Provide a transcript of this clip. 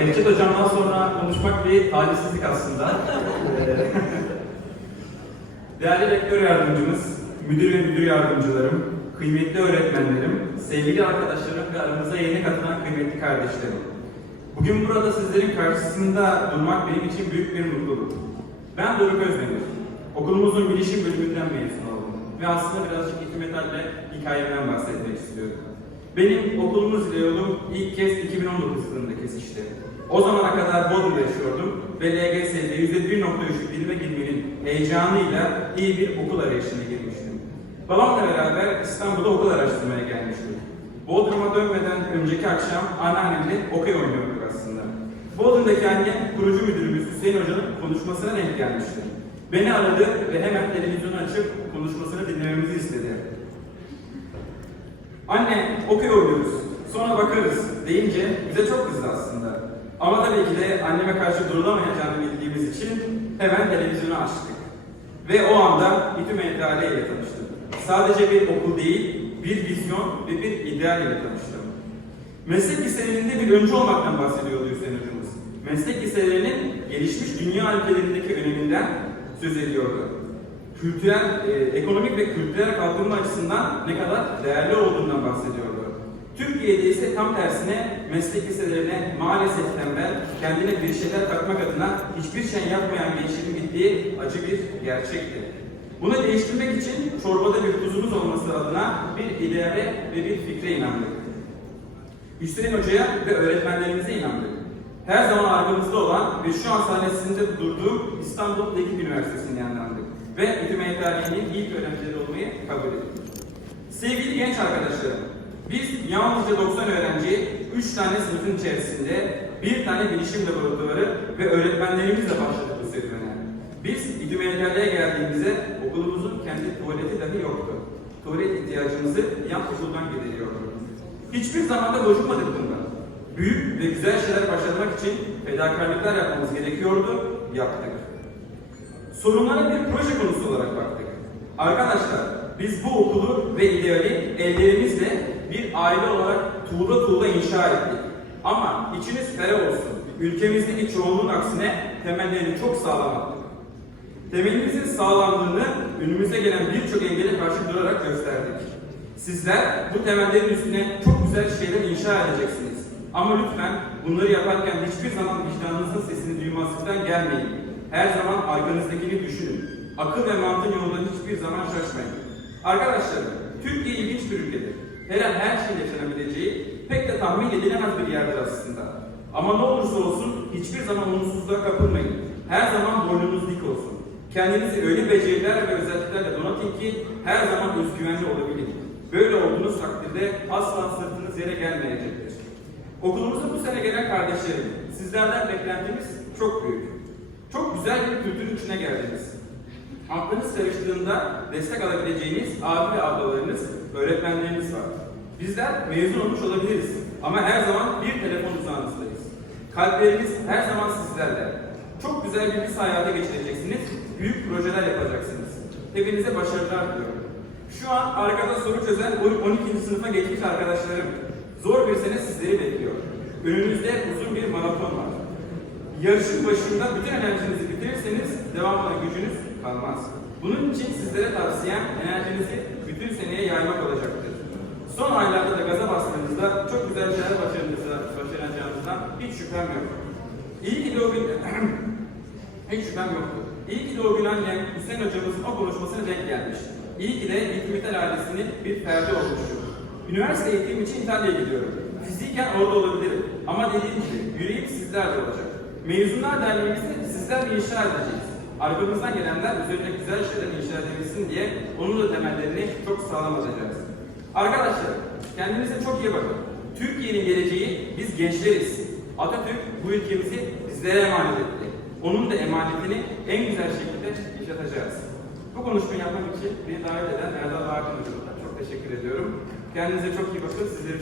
Behçet Hocam'dan sonra konuşmak bir talihsizlik aslında. Ee, Değerli rektör yardımcımız, müdür ve müdür yardımcılarım, kıymetli öğretmenlerim, sevgili arkadaşlarım ve aramıza yeni katılan kıymetli kardeşlerim. Bugün burada sizlerin karşısında durmak benim için büyük bir mutluluk. Ben Doruk Özdemir. Okulumuzun bilişim bölümünden mezun oldum. Ve aslında birazcık İTÜMETAL'le hikayemden bahsetmek istiyorum. Benim okulumuz ile yolum ilk kez 2019 yılında kesişti. O zamana kadar Bodrum'da yaşıyordum ve LGS'de %1.3'lük dilime girmenin heyecanıyla iyi bir okul arayışına girmiştim. Babamla beraber İstanbul'da okul araştırmaya gelmiştim. Bodrum'a dönmeden önceki akşam anneannemle okey oynuyorduk aslında. Bodrum'daki annem kurucu müdürümüz Hüseyin Hoca'nın konuşmasına denk gelmişti. Beni aradı ve hemen televizyonu açıp konuşmasını dinlememizi istedi. Anne okey oynuyoruz. Sonra bakarız deyince bize çok kızdı aslında. Ama tabii ki de anneme karşı durulamayacağını bildiğimiz için hemen televizyonu açtık. Ve o anda İTÜ MTAL ile tanıştım. Sadece bir okul değil, bir vizyon ve bir ideal ile tanıştım. Meslek liselerinde bir öncü olmaktan bahsediyordu Hüseyin Hocamız. Meslek liselerinin gelişmiş dünya ülkelerindeki öneminden söz ediyordu. Kültürel, e, ekonomik ve kültürel kalkınma açısından ne kadar değerli olduğundan bahsediyordu. Türkiye'de ise tam tersine meslek liselerine maalesef tembel, kendine bir şeyler katmak adına hiçbir şey yapmayan gençlerin gittiği acı bir gerçekti. Bunu değiştirmek için çorbada bir tuzumuz olması adına bir ideale ve bir fikre inandık. Hüseyin Hoca'ya ve öğretmenlerimize inandık. Her zaman arkamızda olan ve şu an sahnesinde durduğu İstanbul Teknik Üniversitesi'ne inandık. Ve MTA'nın ilk öğrencileri olmayı kabul ettik. Sevgili genç arkadaşlarım, biz yalnızca 90 öğrenci, 3 tane sınıfın içerisinde bir tane bilişim laboratuvarı ve öğretmenlerimizle başladık bu serüvene. Biz MTA'ya geldiğimizde okulumuzun kendi tuvaleti dahi yoktu. Tuvalet ihtiyacımızı yan okuldan gideriyordu. Hiçbir zaman da bozulmadık bundan. Büyük ve güzel şeyler başarmak için fedakarlıklar yapmamız gerekiyordu, yaptık. Sorunlara bir proje konusu olarak baktık. Arkadaşlar, biz bu okulu ve ideali ellerimizle bir aile olarak tuğla tuğla inşa ettik. Ama içiniz ferah olsun. Ülkemizdeki çoğunluğun aksine temellerini çok sağlam attık. Temelimizin sağlamlığını önümüze gelen birçok engele karşı durarak gösterdik. Sizler bu temellerin üstüne çok güzel şeyler inşa edeceksiniz. Ama lütfen bunları yaparken hiçbir zaman vicdanınızın sesini duymazlıktan gelmeyin. Her zaman arkanızdakini düşünün. Akıl ve mantığın yolunda hiçbir zaman şaşmayın. Arkadaşlar, Türkiye ilginç bir ülkedir. Her an her şeyin yaşanabileceği pek de tahmin edilemez bir yerdir aslında. Ama ne olursa olsun hiçbir zaman umutsuzluğa kapılmayın. Her zaman boynunuz dik olsun. Kendinizi öyle beceriler ve özelliklerle donatın ki her zaman özgüvenli olabilin. Böyle olduğunuz takdirde asla sırtınız yere gelmeyecektir. Okulumuza bu sene gelen kardeşlerim, sizlerden beklentimiz çok büyük. Çok güzel bir kültürün içine geldiniz. Aklınız karıştığında destek alabileceğiniz abi ve ablalarınız, öğretmenleriniz var. Bizler mezun olmuş olabiliriz ama her zaman bir telefon uzağınızdayız. Kalplerimiz her zaman sizlerle. Çok güzel bir lise hayata geçireceksiniz, büyük projeler yapacaksınız. Hepinize başarılar diliyorum. Şu an arkada soru çözen 12. sınıfa geçmiş arkadaşlarım. Zor bir sene sizleri bekliyor. Önünüzde uzun bir maraton var. Yarışın başında bütün enerjinizi bitirirseniz devamına gücünüz kalmaz. Bunun için sizlere tavsiyem enerjinizi bütün seneye yaymak olacaktır. Son aylarda da gaza bastığınızda çok güzel şeyler başaracağınızdan hiç şüphem yok. İyi ki de o gün... hiç şüphem yoktu. İyi ki de o gün annem Hüseyin hocamızın o konuşmasına denk gelmiş. İyi ki de İlkimitel ailesinin bir ferdi olmuşum. Üniversite eğitim için İtalya'ya gidiyorum. Fiziken orada olabilirim. Ama dediğim gibi yüreğim sizlerle olacak. Mezunlar derneğimizi sizlerle inşa edeceğiz. Arkamızdan gelenler üzerine güzel şeyler inşa edebilsin diye onun da temellerini çok sağlam atacağız. Arkadaşlar kendinize çok iyi bakın. Türkiye'nin geleceği biz gençleriz. Atatürk bu ülkemizi bizlere emanet etti. Onun da emanetini en güzel şekilde yaşatacağız. Bu konuşmayı yapmak için beni davet eden Erdal Hocam'a çok teşekkür ediyorum. Kendinize çok iyi bakın. Sizleri